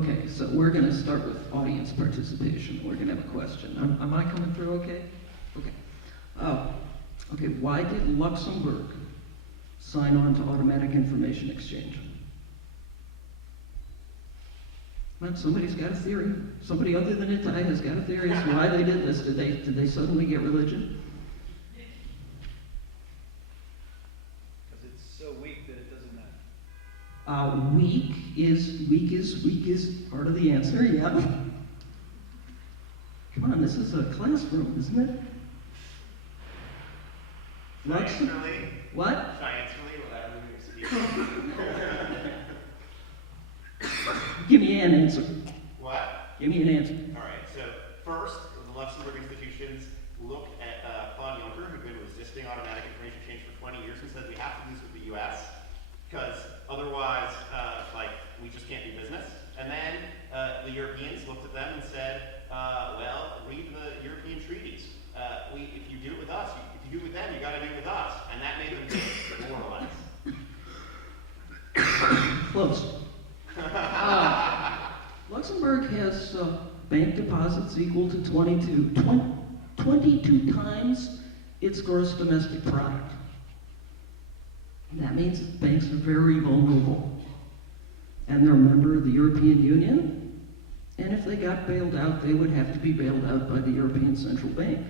Okay, so we're going to start with audience participation. We're going to have a question. Am I coming through okay? Okay. Okay, why did Luxembourg sign on to automatic information exchange? Well, somebody's got a theory. Somebody other than Itai has got a theory as to why they did this. Did they suddenly get religion? Because it's so weak that it doesn't matter. Weak is part of the answer, yeah. Come on, this is a classroom, isn't it? Science-really? What? Science-really, whatever we speak. Give me an answer. What? Give me an answer. All right, so first, the Luxembourg institutions looked at Claude Juncker, who'd been resisting automatic information exchange for 20 years, and said we have to do this with the US, because otherwise, we just can't do business. And then the Europeans looked at them and said, well, read the European treaties. If you do it with us, if you do it with them, you got to do it with us. And that made them more or less. Close. Luxembourg has bank deposits equal to 22 times its gross domestic product. That means banks are very vulnerable. And they're a member of the European Union. And if they got bailed out, they would have to be bailed out by the European Central Bank.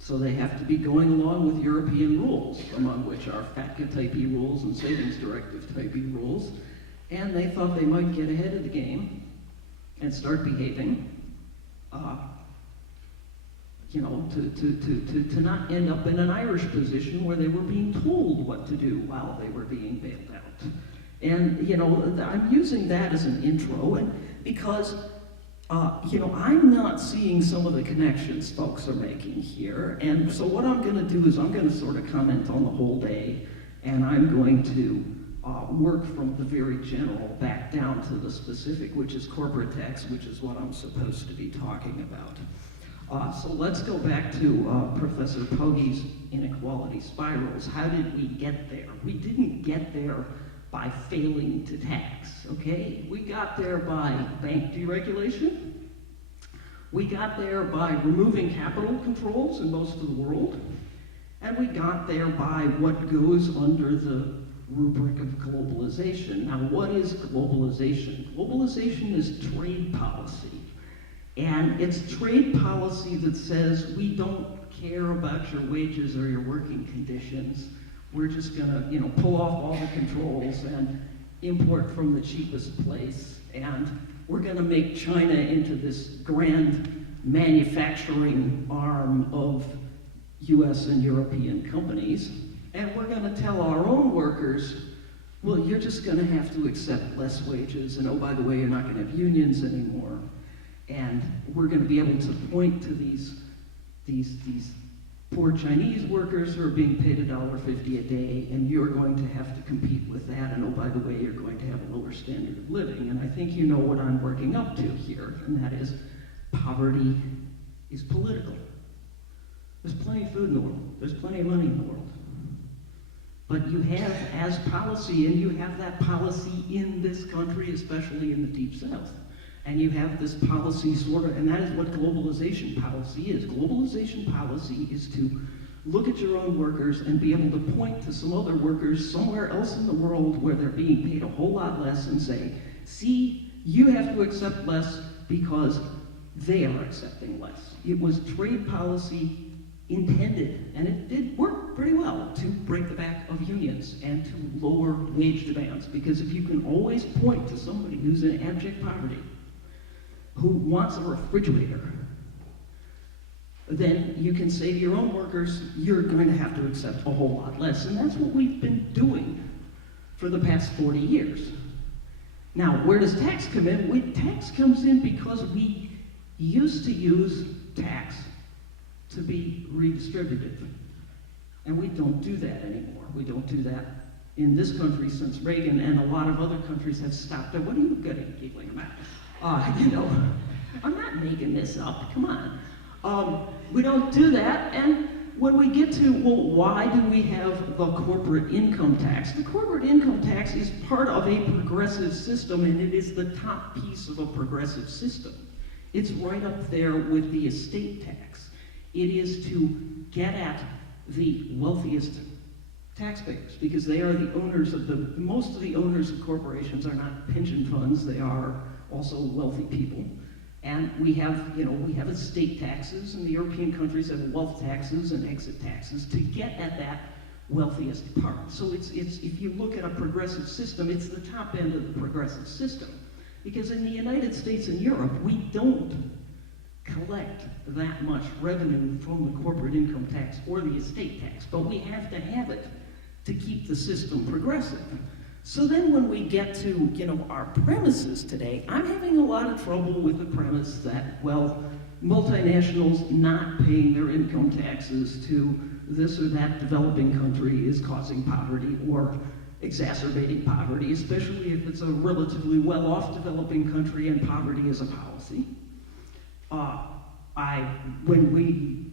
So they have to be going along with European rules, among which are FATCA-type rules and savings directive-type rules. And they thought they might get ahead of the game and start behaving, to not end up in an Irish position where they were being told what to do while they were being bailed out. And, I'm using that as an intro, and because, I'm not seeing some of the connections folks are making here. And so what I'm going to do is I'm going to sort of comment on the whole day, and I'm going to work from the very general back down to the specific, which is corporate tax, which is what I'm supposed to be talking about. So let's go back to Professor Pogge's inequality spirals. How did we get there? We didn't get there by failing to tax, okay? We got there by bank deregulation. We got there by removing capital controls in most of the world. And we got there by what goes under the rubric of globalization. Now, what is globalization? Globalization is trade policy. And it's trade policy that says we don't care about your wages or your working conditions. We're just gonna, pull off all the controls and import from the cheapest place. And we're gonna make China into this grand manufacturing arm of US and European companies. And we're gonna tell our own workers, well, you're just gonna have to accept less wages. And oh, by the way, you're not gonna have unions anymore. And we're gonna be able to point to these poor Chinese workers who are being paid $1.50 a day, and you're going to have to compete with that, and oh, by the way, you're going to have a lower standard of living. And I think you know what I'm working up to here, and that is poverty is political. There's plenty of food in the world. There's plenty of money in the world. But you have as policy, and you have that policy in this country, especially in the Deep South. And you have this policy and that is what globalization policy is. Globalization policy is to look at your own workers and be able to point to some other workers somewhere else in the world where they're being paid a whole lot less and say, see, you have to accept less because they are accepting less. It was trade policy intended, and it did work pretty well to break the back of unions and to lower wage demands. Because if you can always point to somebody who's in abject poverty, who wants a refrigerator, then you can say to your own workers, you're going to have to accept a whole lot less. And that's what we've been doing for the past 40 years. Now, where does tax come in? Tax comes in because we used to use tax to be redistributed. And we don't do that anymore. We don't do that in this country since Reagan, and a lot of other countries have stopped it. What are you giggling about? I'm not making this up, come on. We don't do that, and when we get to, well, why do we have the corporate income tax? The corporate income tax is part of a progressive system, and it is the top piece of a progressive system. It's right up there with the estate tax. It is to get at the wealthiest taxpayers, because they are the owners of most of the owners of corporations are not pension funds, they are also wealthy people. And we have estate taxes, and the European countries have wealth taxes and exit taxes to get at that wealthiest part. So it's if you look at a progressive system, it's the top end of the progressive system. Because in the United States and Europe, we don't collect that much revenue from the corporate income tax or the estate tax, but we have to have it to keep the system progressive. So then when we get to, our premises today, I'm having a lot of trouble with the premise that, well, multinationals not paying their income taxes to this or that developing country is causing poverty or exacerbating poverty, especially if it's a relatively well-off developing country and poverty is a policy.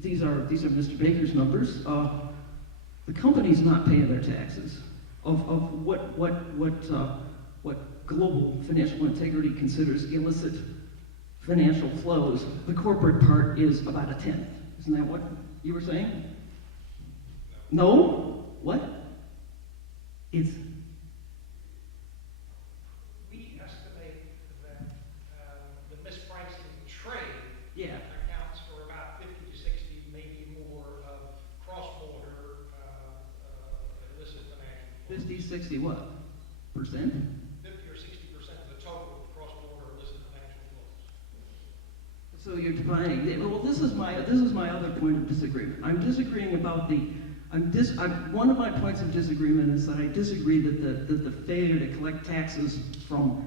These are Mr. Baker's numbers. The company's not paying their taxes. Of what global financial integrity considers illicit financial flows, the corporate part is about a 10th. Isn't that what you were saying? No? What? It's... We estimate that the mispricing trade Yeah. accounts for about 50 to 60, maybe more of cross-border illicit financial flows. 50, 60 what? Percent? 50 or 60% of the total cross-border illicit financial flows. So you're defining, well, this is my other point of disagreement. I'm disagreeing about one of my points of disagreement is that I disagree that the failure to collect taxes from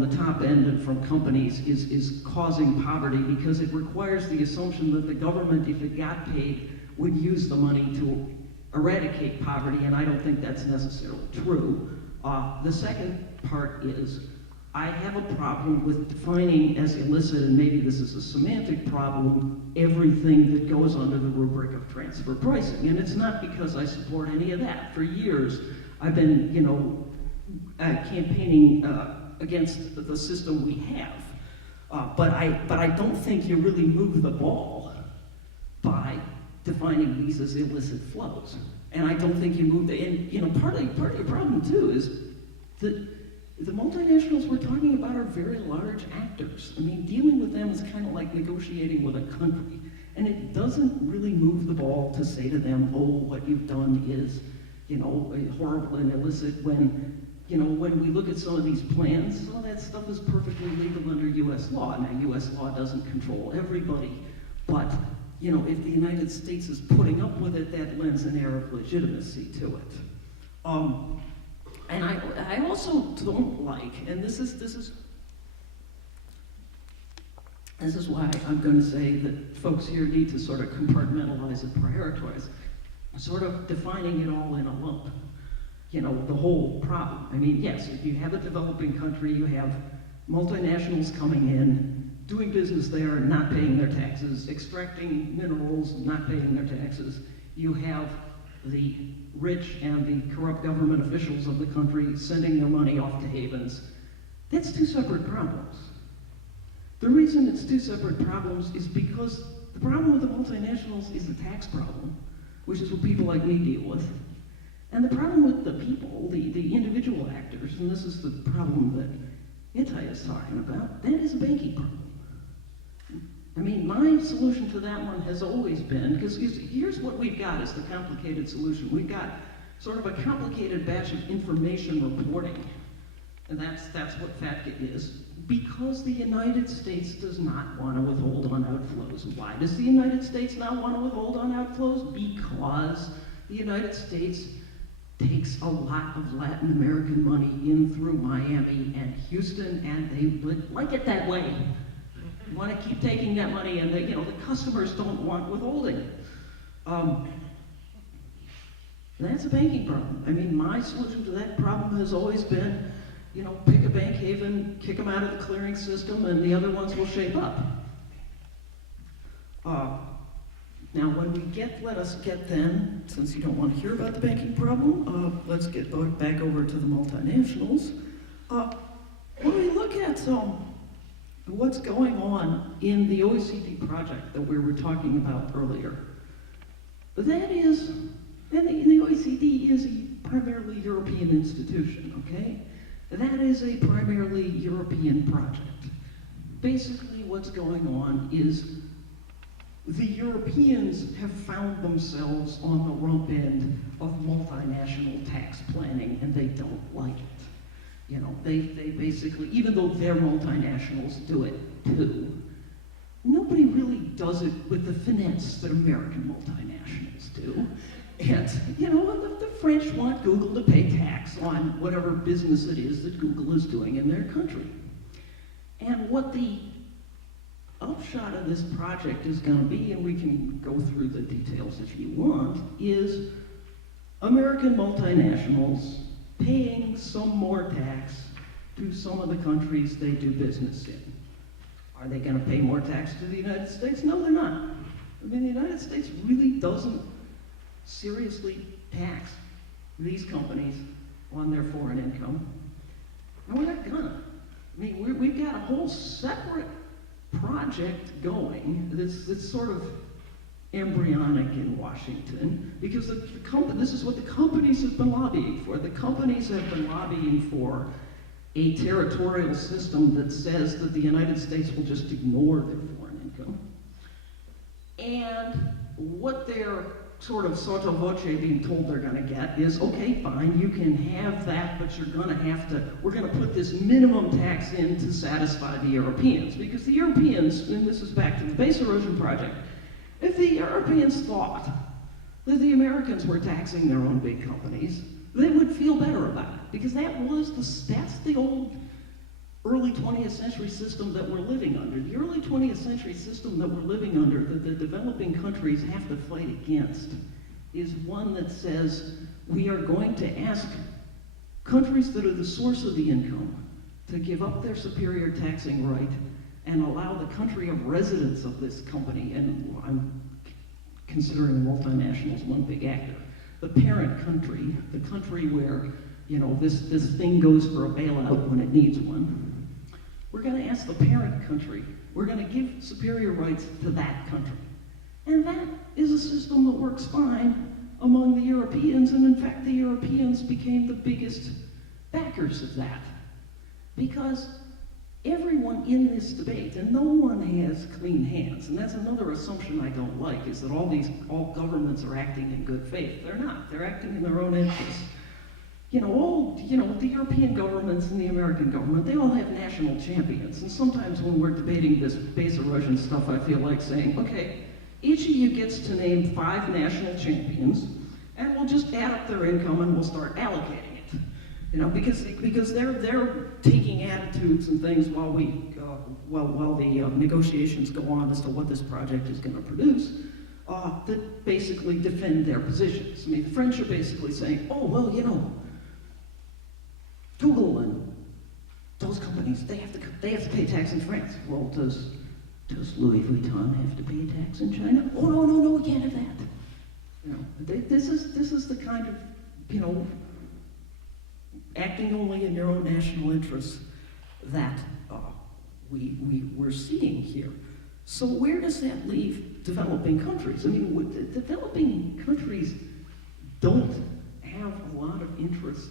the top end and from companies is causing poverty, because it requires the assumption that the government, if it got paid, would use the money to eradicate poverty, and I don't think that's necessarily true. The second part is, I have a problem with defining as illicit, and maybe this is a semantic problem, everything that goes under the rubric of transfer pricing. And it's not because I support any of that. For years, I've been, campaigning against the system we have. But I don't think you really move the ball by defining these as illicit flows. And I don't think you move part of your problem too is that the multinationals we're talking about are very large actors. I mean, dealing with them is kind of like negotiating with a country. And it doesn't really move the ball to say to them, oh, what you've done is, horrible and illicit, when we look at some of these plans, some of that stuff is perfectly legal under U.S. law. Now, U.S. law doesn't control everybody, but, if the United States is putting up with it, that lends an air of legitimacy to it. And I also don't like, and this is why I'm going to say that folks here need to sort of compartmentalize and prioritize, sort of defining it all in a lump. The whole problem. I mean, yes, if you have a developing country, you have multinationals coming in, doing business there, not paying their taxes, extracting minerals, not paying their taxes. You have the rich and the corrupt government officials of the country sending their money off to havens. That's two separate problems. The reason it's two separate problems is because the problem with the multinationals is the tax problem, which is what people like me deal with. And the problem with the people, the individual actors, and this is the problem that Ittai is talking about, that is a banking problem. I mean, my solution to that one has always been, because here's what we've got is the complicated solution. We've got sort of a complicated batch of information reporting, and that's what FATCA is, because the United States does not want to withhold on outflows. Why does the United States not want to withhold on outflows? Because the United States takes a lot of Latin American money in through Miami and Houston, and they would like it that way. You want to keep taking that money, and the customers don't want withholding. That's a banking problem. I mean, my solution to that problem has always been, pick a bank haven, kick them out of the clearing system, and the other ones will shape up. Now, when let us get then, since you don't want to hear about the banking problem, let's get back over to the multinationals. When we look at what's going on in the OECD project that we were talking about earlier, that is, and the OECD is a primarily European institution, okay? That is a primarily European project. Basically, what's going on is the Europeans have found themselves on the rump end of multinational tax planning, and they don't like it. You know, they basically, even though their multinationals do it too, nobody really does it with the finesse that American multinationals do. And, you know, the French want Google to pay tax on whatever business it is that Google is doing in their country. And what the upshot of this project is going to be, and we can go through the details if you want, is American multinationals paying some more tax to some of the countries they do business in. Are they going to pay more tax to the United States? No, they're not. I mean, the United States really doesn't seriously tax these companies on their foreign income. And we're not gonna. I mean, we've got a whole separate project going that's sort of embryonic in Washington, because this is what the companies have been lobbying for. The companies have been lobbying for a territorial system that says that the United States will just ignore their foreign income. And what they're sort of sotto voce being told they're going to get is, okay, fine, you can have that, but we're going to put this minimum tax in to satisfy the Europeans. Because the Europeans, and this is back to the base erosion project, if the Europeans thought that the Americans were taxing their own big companies, they would feel better about it. Because that's the old early 20th century system that we're living under. The early 20th century system that we're living under, that the developing countries have to fight against, is one that says we are going to ask countries that are the source of the income to give up their superior taxing right and allow the country of residence of this company, and I'm considering multinationals one big actor, the parent country, the country where, you know, this thing goes for a bailout when it needs one. We're going to ask the parent country, we're going to give superior rights to that country. And that is a system that works fine among the Europeans, and in fact the Europeans became the biggest backers of that. Because everyone in this debate, and no one has clean hands, and that's another assumption I don't like, is that all governments are acting in good faith. They're not. They're acting in their own interests. The European governments and the American government, they all have national champions. And sometimes when we're debating this base erosion stuff, I feel like saying, okay, each of you gets to name 5 national champions, and we'll just add up their income and we'll start allocating it. You know, because they're taking attitudes and things while the negotiations go on as to what this project is going to produce, that basically defend their positions. I mean, the French are basically saying, oh, well, you know, Google and those companies, they have to pay tax in France. Well, does Louis Vuitton have to pay tax in China? Oh, no, we can't have that. You know, this is the kind of, you know, acting only in your own national interests that we're seeing here. So where does that leave developing countries? I mean, developing countries don't have a lot of interest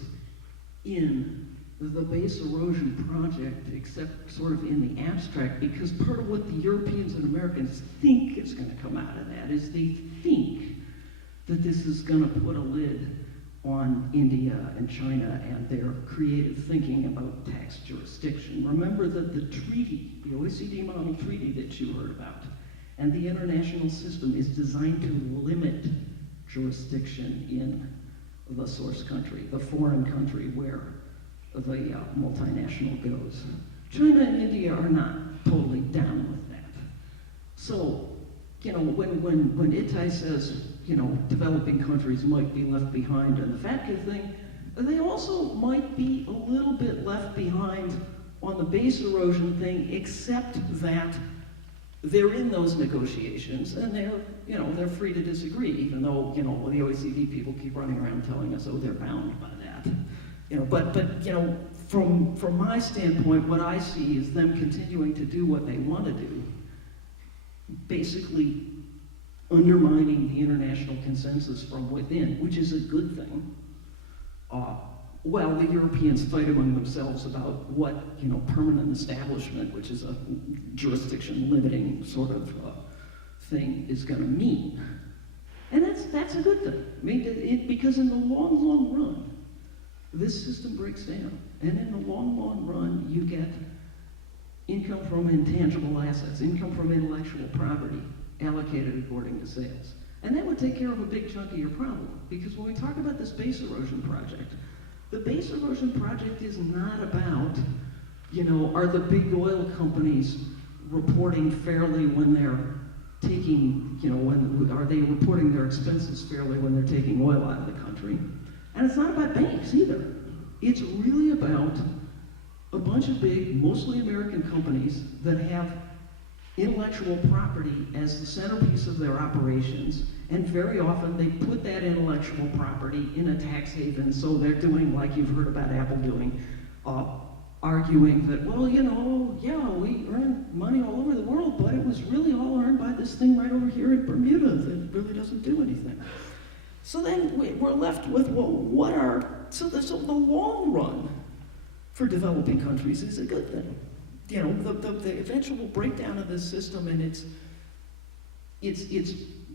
in the base erosion project, except sort of in the abstract, because part of what the Europeans and Americans think is going to come out of that is they think that this is going to put a lid on India and China and their creative thinking about tax jurisdiction. Remember that the treaty, the OECD model treaty that you heard about, and the international system is designed to limit jurisdiction in the source country, the foreign country where the multinational goes. China and India are not totally down with that. So, you know, when Itai says, you know, developing countries might be left behind on the FATCA thing, they also might be a little bit left behind on the base erosion thing, except that they're in those negotiations, and they're free to disagree, even though, the OECD people keep running around telling us, oh, they're bound by that. But from my standpoint, what I see is them continuing to do what they want to do, basically undermining the international consensus from within, which is a good thing. While the Europeans fight among themselves about what, permanent establishment, which is a jurisdiction limiting sort of thing, is going to mean. And that's a good thing. I mean, because in the long, long run, this system breaks down. And in the long, long run, you get income from intangible assets, income from intellectual property, allocated according to sales. And that would take care of a big chunk of your problem. Because when we talk about this base erosion project, the base erosion project is not about, are the big oil companies reporting fairly when they're taking, are they reporting their expenses fairly when they're taking oil out of the country? And it's not about banks either. It's really about a bunch of big, mostly American companies that have intellectual property as the centerpiece of their operations, and very often they put that intellectual property in a tax haven, so they're doing like you've heard about Apple doing, arguing that, well, yeah, we earn money all over the world, but it was really all earned by this thing right over here in Bermuda that really doesn't do anything. So then we're left with, well, so the long run for developing countries is a good thing. The eventual breakdown of this system and its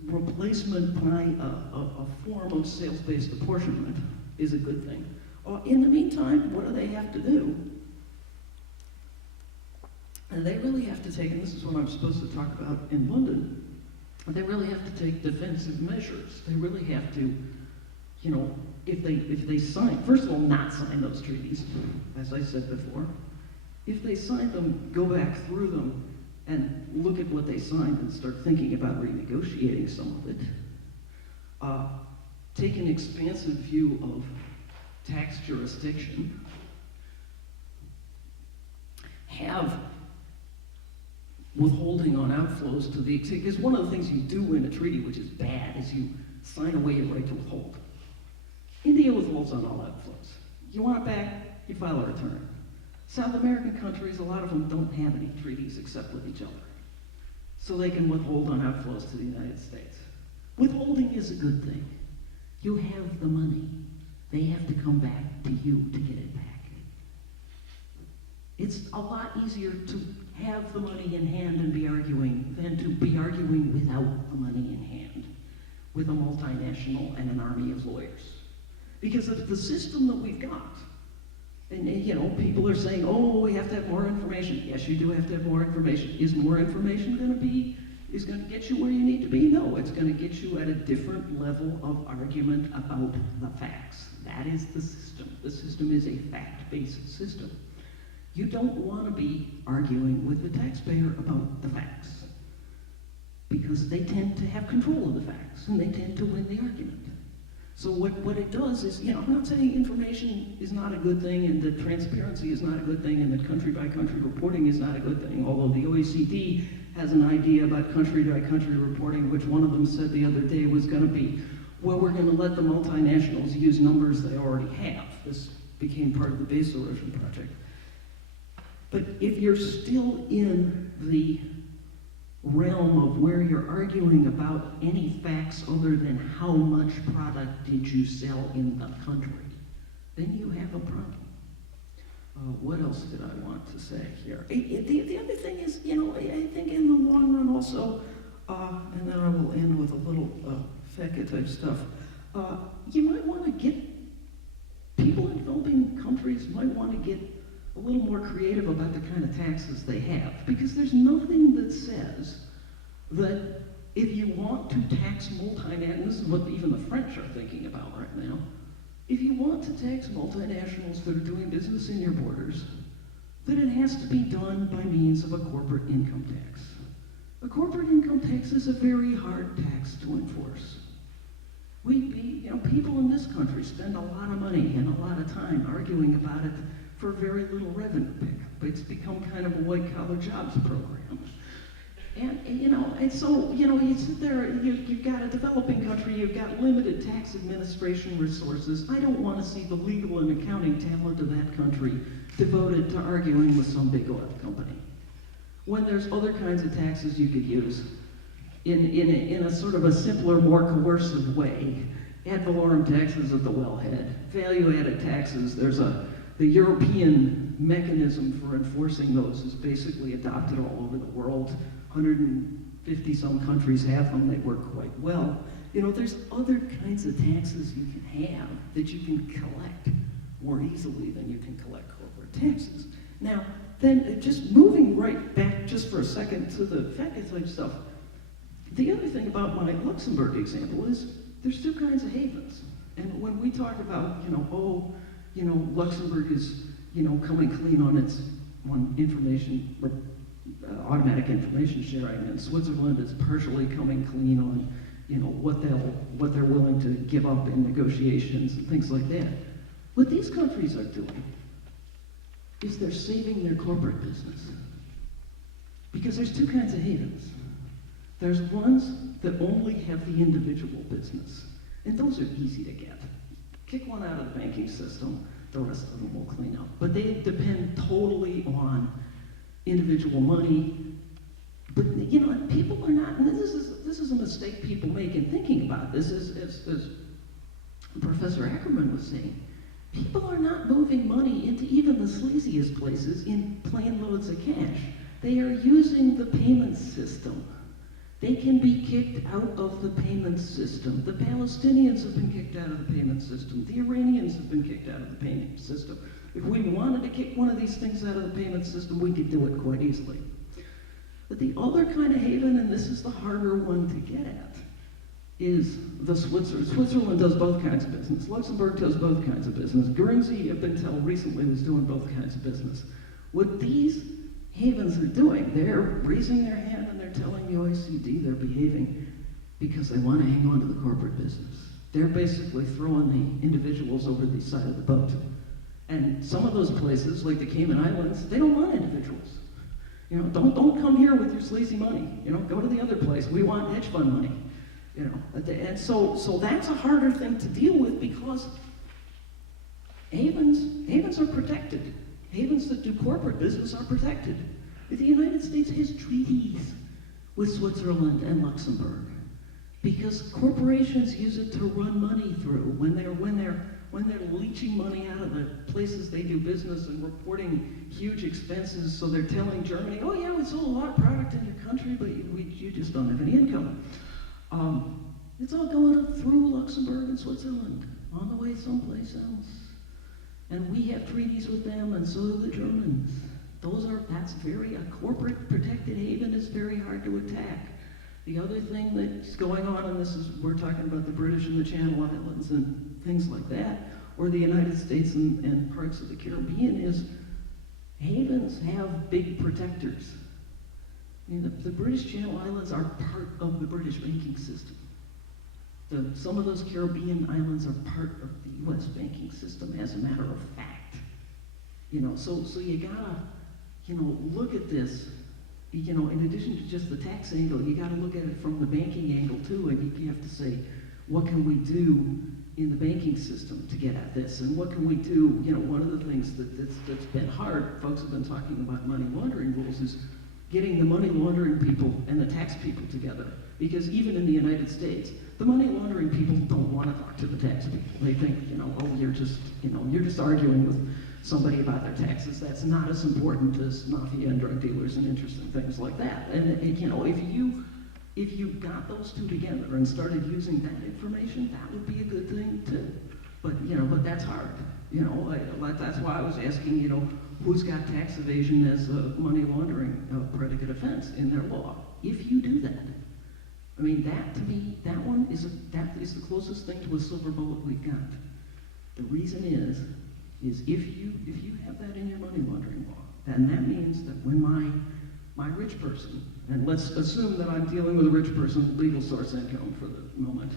replacement by a form of sales-based apportionment is a good thing. In the meantime, what do they have to do? And they really have to take, and this is what I'm supposed to talk about in London, they really have to take defensive measures. They really have to, if they sign, first of all, not sign those treaties, as I said before. If they sign them, go back through them and look at what they signed and start thinking about renegotiating some of it. Take an expansive view of tax jurisdiction. Have withholding on outflows to the extent, because one of the things you do in a treaty, which is bad, is you sign away your right to withhold. India withholds on all outflows. You want it back, you file a return. South American countries, a lot of them don't have any treaties except with each other. So they can withhold on outflows to the United States. Withholding is a good thing. You have the money. They have to come back to you to get it back. It's a lot easier to have the money in hand and be arguing than to be arguing without the money in hand with a multinational and an army of lawyers. Because of the system that we've got, and people are saying, oh, we have to have more information. Yes, you do have to have more information. Is more information going to get you where you need to be? No, it's going to get you at a different level of argument about the facts. That is the system. The system is a fact-based system. You don't want to be arguing with the taxpayer about the facts because they tend to have control of the facts and they tend to win the argument. So what it does is, I'm not saying information is not a good thing and that transparency is not a good thing and that country-by-country reporting is not a good thing, although the OECD has an idea about country-by-country reporting, which one of them said the other day was going to be, well, we're going to let the multinationals use numbers they already have. This became part of the base erosion project. But if you're still in the realm of where you're arguing about any facts other than how much product did you sell in the country, then you have a problem. What else did I want to say here? The other thing is, I think in the long run also, and then I will end with a little FECA type stuff, you might want to get, people in developing countries might want to get a little more creative about the kind of taxes they have, because there's nothing that says that if you want to tax multinationals, this is what even the French are thinking about right now, if you want to tax multinationals that are doing business in your borders, that it has to be done by means of a corporate income tax. A corporate income tax is a very hard tax to enforce. People in this country spend a lot of money and a lot of time arguing about it for very little revenue pick. But it's become kind of a white-collar jobs program. And so, you sit there, you've got a developing country, you've got limited tax administration resources. I don't want to see the legal and accounting talent of that country devoted to arguing with some big oil company, when there's other kinds of taxes you could use in a sort of a simpler, more coercive way. Ad valorem taxes at the wellhead, value-added taxes. The European mechanism for enforcing those is basically adopted all over the world. 150 some countries have them, they work quite well. There's other kinds of taxes you can have that you can collect more easily than you can collect corporate taxes. Now, then just moving right back just for a second to the FATCA stuff, the other thing about my Luxembourg example is there's two kinds of havens. And when we talk about, Luxembourg is, coming clean on information, automatic information sharing, and Switzerland is partially coming clean on, what they're willing to give up in negotiations and things like that. What these countries are doing is they're saving their corporate business. Because there's two kinds of havens. There's ones that only have the individual business, and those are easy to get. Kick one out of the banking system, the rest of them will clean up. But they depend totally on individual money. But people are not, and this is a mistake people make in thinking about this, as Professor Ackerman was saying. People are not moving money into even the sleaziest places in plane loads of cash. They are using the payment system. They can be kicked out of the payment system. The Palestinians have been kicked out of the payment system. The Iranians have been kicked out of the payment system. If we wanted to kick one of these things out of the payment system, we could do it quite easily. But the other kind of haven, and this is the harder one to get at, is the Switzerland. Switzerland does both kinds of business. Luxembourg does both kinds of business. Guernsey, up until recently, was doing both kinds of business. What these havens are doing, they're raising their hand and they're telling the OECD they're behaving because they want to hang on to the corporate business. They're basically throwing the individuals over the side of the boat. And some of those places, like the Cayman Islands, they don't want individuals. Don't come here with your sleazy money. Go to the other place. We want hedge fund money. And so that's a harder thing to deal with because havens are protected. Havens that do corporate business are protected. The United States has treaties with Switzerland and Luxembourg because corporations use it to run money through when they're leeching money out of the places they do business and reporting huge expenses. So they're telling Germany, oh yeah, we sold a lot of product in your country, but you just don't have any income. It's all going up through Luxembourg and Switzerland on the way someplace else. And we have treaties with them, and so do the Germans. A corporate protected haven is very hard to attack. The other thing that's going on, and we're talking about the British and the Channel Islands and things like that, or the United States and parts of the Caribbean, is havens have big protectors. The British Channel Islands are part of the British banking system. Some of those Caribbean islands are part of the U.S. banking system, as a matter of fact. So you gotta, look at this. In addition to just the tax angle, you gotta look at it from the banking angle too, and you have to say, what can we do in the banking system to get at this, and what can we do? One of the things that's been hard. Folks have been talking about money laundering rules is getting the money laundering people and the tax people together. Because even in the United States, the money laundering people don't want to talk to the tax people. They think, you're just arguing with somebody about their taxes. That's not as important as mafia and drug dealers and interest and things like that. And if you got those two together and started using that information, that would be a good thing too. But that's hard. That's why I was asking, who's got tax evasion as a money laundering predicate offense in their law? If you do that, that to me, that is the closest thing to a silver bullet we've got. The reason is if you have that in your money laundering law, then that means that when my rich person, and let's assume that I'm dealing with a rich person's legal source income for the moment,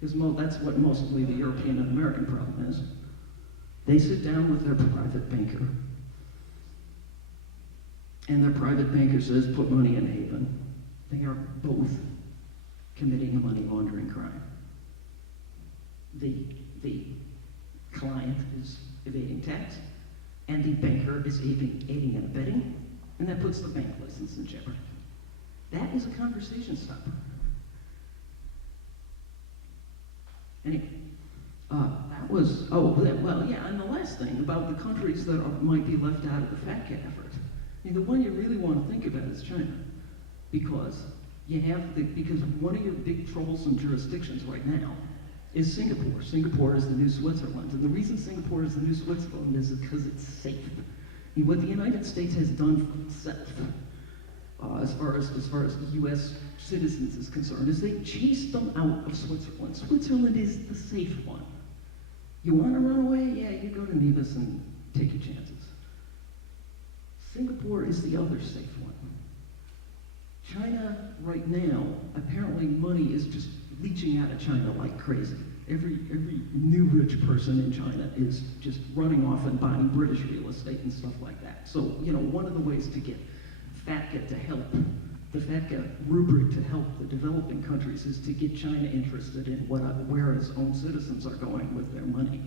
because that's what mostly the European and American problem is. They sit down with their private banker, and their private banker says, put money in a haven. They are both committing a money laundering crime. The client is evading tax, and the banker is aiding and abetting, and that puts the bank license in jeopardy. That is a conversation stopper. Anyway, that was, well, yeah, and the last thing about the countries that might be left out of the FATCA effort. I mean, the one you really want to think about is China, because because one of your big troublesome jurisdictions right now is Singapore. Singapore is the new Switzerland, and the reason Singapore is the new Switzerland is because it's safe. I mean, what the United States has done for itself, as far as the U.S. citizens is concerned, is they chased them out of Switzerland. Switzerland is the safe one. You want to run away? Yeah, you go to Nevis and take your chances. Singapore is the other safe one. China, right now, apparently money is just leaching out of China like crazy. Every new rich person in China is just running off and buying British real estate and stuff like that. So, one of the ways to get FATCA to help, the FATCA rubric to help the developing countries is to get China interested in where its own citizens are going with their money.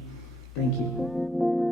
Thank you.